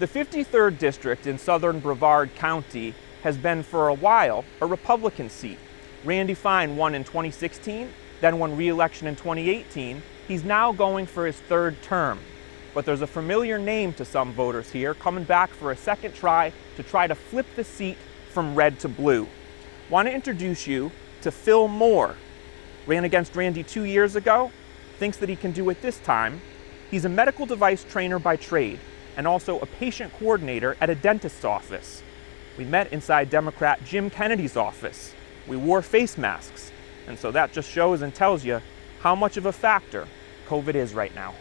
The 53rd District in southern Brevard County has been for a while a Republican seat. Randy Fine won in 2016, then won re-election in 2018. He's now going for his third term. But there's a familiar name to some voters here, coming back for a second try to flip the seat from red to blue. Want to introduce you to Phil Moore. Ran against Randy 2 years ago, thinks that he can do it this time. He's a medical device trainer by trade and also a patient coordinator at a dentist's office. We met inside Democrat Jim Kennedy's office. We wore face masks, and so that just shows and tells you how much of a factor COVID is right now.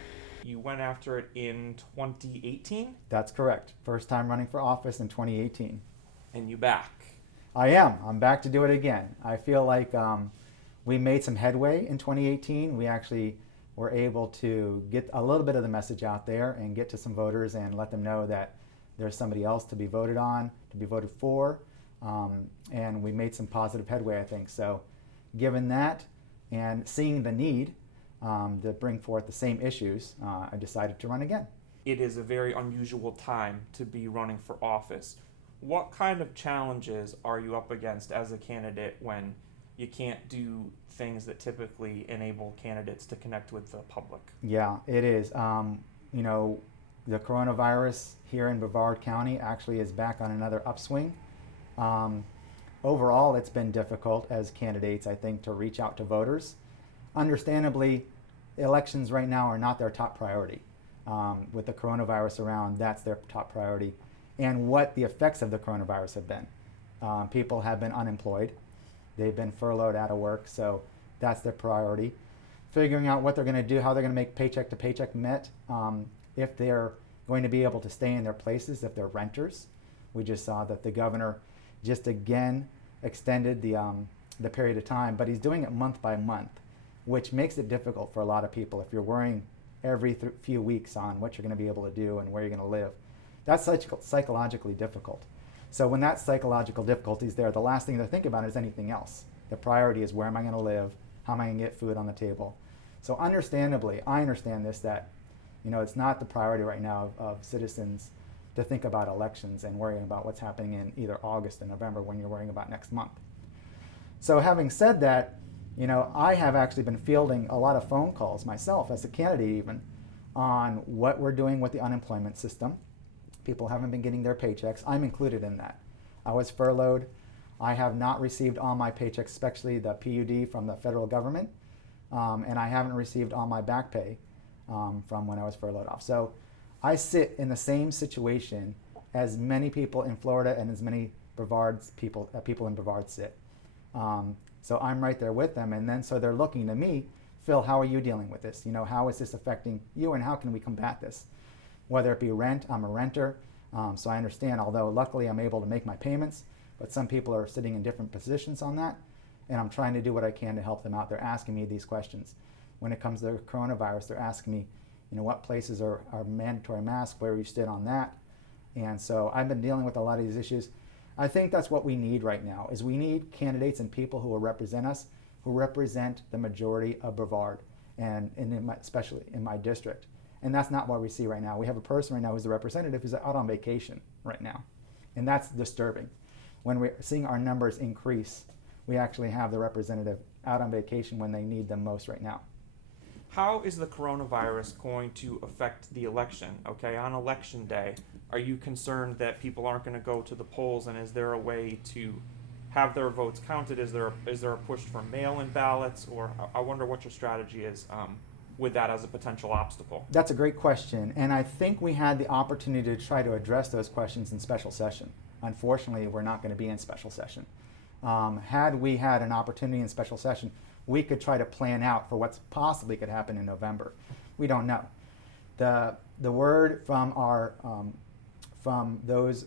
You went after it in 2018, That's correct. First time running for office in 2018. and you back. I am. I'm back to do it again. I feel like we made some headway in 2018. We actually were able to get a little bit of the message out there and get to some voters and let them know that there's somebody else to be voted on, to be voted for. And we made some positive headway, I think. So given that and seeing the need to bring forth the same issues, I decided to run again. It is a very unusual time to be running for office. What kind of challenges are you up against as a candidate when you can't do things that typically enable candidates to connect with the public? Yeah, it is. The coronavirus here in Brevard County actually is back on another upswing. Overall, it's been difficult as candidates, I think, to reach out to voters. Understandably, elections right now are not their top priority. With the coronavirus around, that's their top priority. And what the effects of the coronavirus have been. People have been unemployed. They've been furloughed out of work, so that's their priority. Figuring out what they're going to do, how they're going to make paycheck to paycheck met, if they're going to be able to stay in their places, if they're renters. We just saw that the governor just again extended the period of time, but he's doing it month by month, which makes it difficult for a lot of people. If you're worrying every few weeks on what you're going to be able to do and where you're going to live, that's psychologically difficult. So when that psychological difficulty is there, the last thing to think about is anything else. The priority is where am I going to live, how am I going to get food on the table. So understandably, I understand this, that it's not the priority right now of citizens to think about elections and worrying about what's happening in either August or November when you're worrying about next month. So having said that, I have actually been fielding a lot of phone calls myself as a candidate even on what we're doing with the unemployment system. People haven't been getting their paychecks. I'm included in that. I was furloughed. I have not received all my paychecks, especially the PUD from the federal government, and I haven't received all my back pay from when I was furloughed off. So I sit in the same situation as many people in Florida and as many people in Brevard sit. So I'm right there with them, and then so they're looking to me, Phil, how are you dealing with this? How is this affecting you, and how can we combat this? Whether it be rent, I'm a renter, so I understand, although luckily I'm able to make my payments, but some people are sitting in different positions on that, and I'm trying to do what I can to help them out. They're asking me these questions. When it comes to coronavirus, they're asking me, what places are mandatory masks, where you stood on that. And so I've been dealing with a lot of these issues. I think that's what we need right now, is we need candidates and people who will represent us, who represent the majority of Brevard, and especially in my district. And that's not what we see right now. We have a person right now who's the representative who's out on vacation right now. And that's disturbing. When we're seeing our numbers increase, we actually have the representative out on vacation when they need them most right now. How is the coronavirus going to affect the election? Okay, on election day, are you concerned that people aren't going to go to the polls, and is there a way to have their votes counted? Is there a push for mail-in ballots, or I wonder what your strategy is with that as a potential obstacle? That's a great question, and I think we had the opportunity to try to address those questions in special session. Unfortunately, we're not going to be in special session. Had we had an opportunity in special session, we could try to plan out for what's possibly could happen in November. We don't know. The word from our from those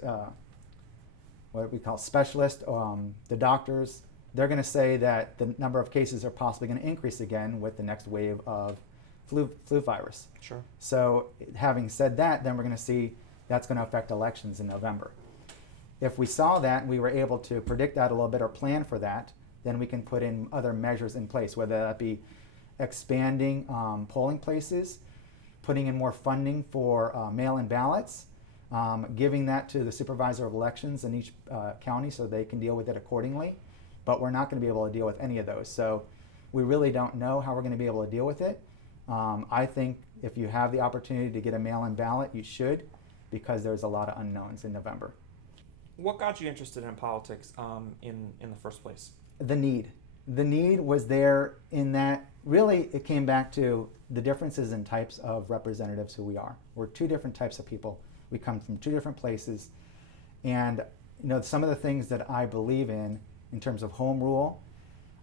what we call specialists, the doctors, they're going to say that the number of cases are possibly going to increase again with the next wave of flu virus. Sure. So having said that, then we're going to see that's going to affect elections in November. If we saw that and we were able to predict that a little bit or plan for that, then we can put in other measures in place, whether that be expanding polling places, putting in more funding for mail-in ballots, giving that to the supervisor of elections in each county so they can deal with it accordingly. But we're not going to be able to deal with any of those. So we really don't know how we're going to be able to deal with it. I think if you have the opportunity to get a mail-in ballot, you should, because there's a lot of unknowns in November. What got you interested in politics in the first place? The need. The need was there in that really it came back to the differences in types of representatives who we are. We're two different types of people. We come from two different places. And some of the things that I believe in terms of home rule,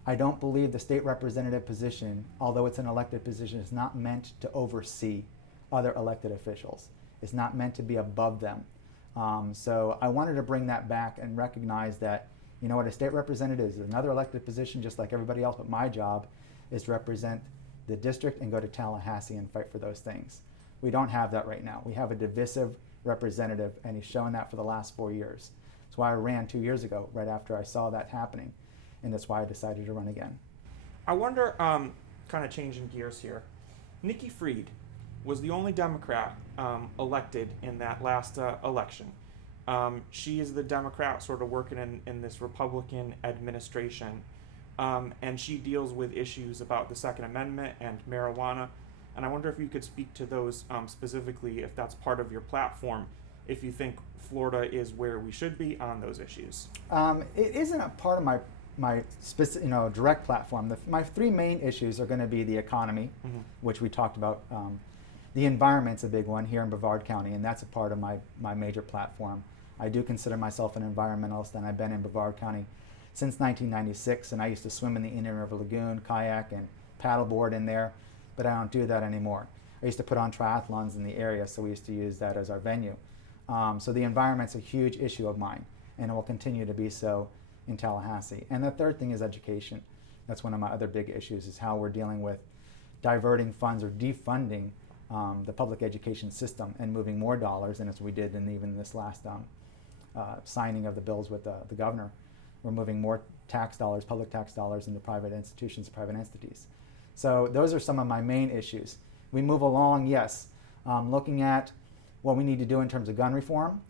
I don't believe the state representative position, although it's an elected position, is not meant to oversee other elected officials. It's not meant to be above them. So I wanted to bring that back and recognize that, a state representative is another elected position just like everybody else, but my job is to represent the district and go to Tallahassee and fight for those things. We don't have that right now. We have a divisive representative, and he's shown that for the last 4 years. That's why I ran 2 years ago, right after I saw that happening, and that's why I decided to run again. I wonder, kind of changing gears here, Nikki Fried was the only Democrat elected in that last election. She is the Democrat sort of working in this Republican administration, and she deals with issues about the Second Amendment and marijuana. And I wonder if you could speak to those specifically, if that's part of your platform, if you think Florida is where we should be on those issues. It isn't a part of my specific, direct platform. My three main issues are going to be the economy, which we talked about. The environment's a big one here in Brevard County, and that's a part of my major platform. I do consider myself an environmentalist, and I've been in Brevard County since 1996, and I used to swim in the Indian River Lagoon, kayak, and paddleboard in there, but I don't do that anymore. I used to put on triathlons in the area, so we used to use that as our venue. So the environment's a huge issue of mine, and it will continue to be so in Tallahassee. And the third thing is education. That's one of my other big issues, is how we're dealing with diverting funds or defunding the public education system and moving more dollars, and as we did in even this last signing of the bills with the governor, we're moving more tax dollars, public tax dollars, into private institutions, private entities. So those are some of my main issues. We move along, yes, looking at what we need to do in terms of gun reform.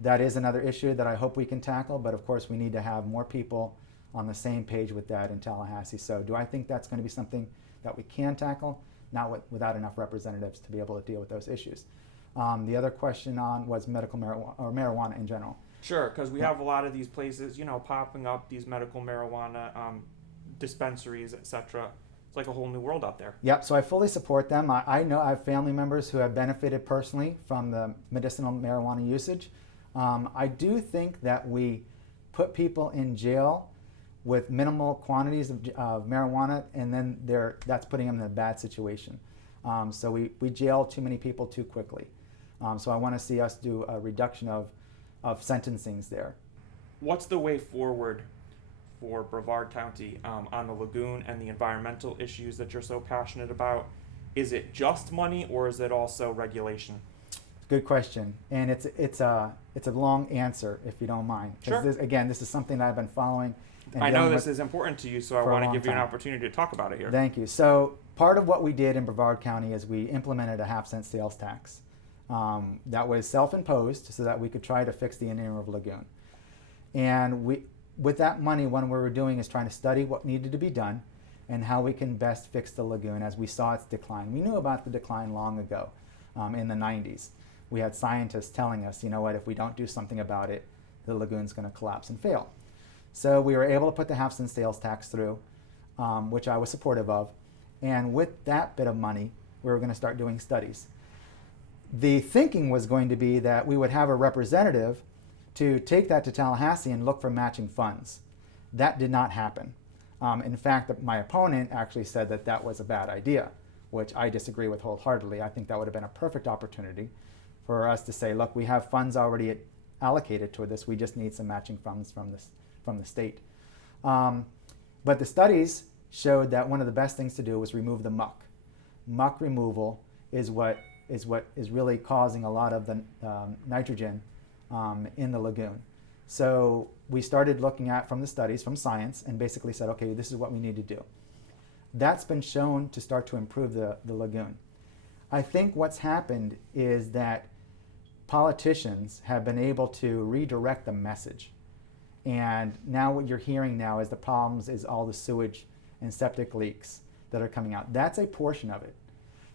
That is another issue that I hope we can tackle, but of course we need to have more people on the same page with that in Tallahassee. So do I think that's going to be something that we can tackle? Not without enough representatives to be able to deal with those issues. The other question was medical marijuana, or marijuana in general. Sure, because we have a lot of these places, popping up, these medical marijuana dispensaries, etc. It's like a whole new world out there. Yep, so I fully support them. I know I have family members who have benefited personally from the medicinal marijuana usage. I do think that we put people in jail with minimal quantities of marijuana, and then that's putting them in a bad situation. So we jail too many people too quickly. So I want to see us do a reduction of sentencings there. What's the way forward for Brevard County on the lagoon and the environmental issues that you're so passionate about? Is it just money, or is it also regulation? Good question, and it's a long answer if you don't mind. Sure. This is something that I've been following. I know this is important to you, so I want to give you an opportunity to talk about it here. Thank you. So part of what we did in Brevard County is we implemented a half-cent sales tax. That was self-imposed so that we could try to fix the Indian River Lagoon. And with that money, what we were doing is trying to study what needed to be done and how we can best fix the lagoon as we saw its decline. We knew about the decline long ago, in the 90s. We had scientists telling us, if we don't do something about it, the lagoon's going to collapse and fail. So we were able to put the half-cent sales tax through, which I was supportive of. And with that bit of money, we were going to start doing studies. The thinking was going to be that we would have a representative to take that to Tallahassee and look for matching funds. That did not happen. In fact, my opponent actually said that that was a bad idea, which I disagree with wholeheartedly. I think that would have been a perfect opportunity for us to say, look, we have funds already allocated toward this. We just need some matching funds from the state. But the studies showed that one of the best things to do was remove the muck. Muck removal is what is really causing a lot of the nitrogen in the lagoon. So we started looking at, from the studies, from science, and basically said, okay, this is what we need to do. That's been shown to start to improve the lagoon. I think what's happened is that politicians have been able to redirect the message. And now what you're hearing now is the problems is all the sewage and septic leaks that are coming out. That's a portion of it,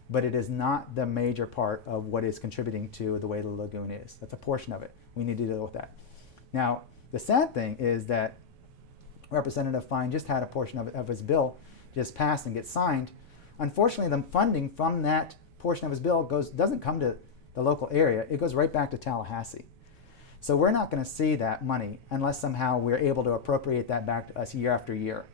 but it is not the major part of what is contributing to the way the lagoon is. That's a portion of it. We need to deal with that. Now, the sad thing is that Representative Fine just had a portion of his bill just passed and get signed. Unfortunately, the funding from that portion of his bill doesn't come to the local area. It goes right back to Tallahassee. So we're not going to see that money unless somehow we're able to appropriate that back to us year after year.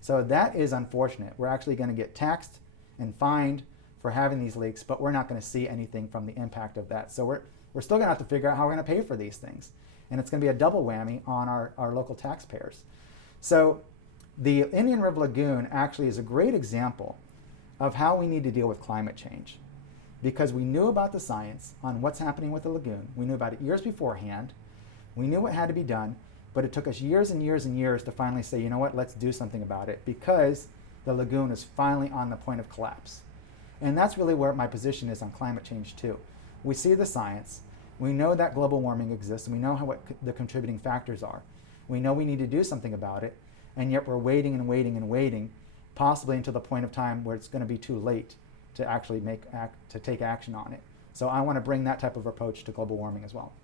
So that is unfortunate. We're actually going to get taxed and fined for having these leaks, but we're not going to see anything from the impact of that. So we're still going to have to figure out how we're going to pay for these things. And it's going to be a double whammy on our local taxpayers. So the Indian River Lagoon actually is a great example of how we need to deal with climate change, because we knew about the science on what's happening with the lagoon. We knew about it years beforehand. We knew what had to be done, but it took us years and years and years to finally say, you know what, let's do something about it, because the lagoon is finally on the point of collapse. And that's really where my position is on climate change too. We see the science. We know that global warming exists, and we know what the contributing factors are. We know we need to do something about it, and yet we're waiting and waiting and waiting, possibly until the point of time where it's going to be too late to actually take action on it. So I want to bring that type of approach to global warming as well.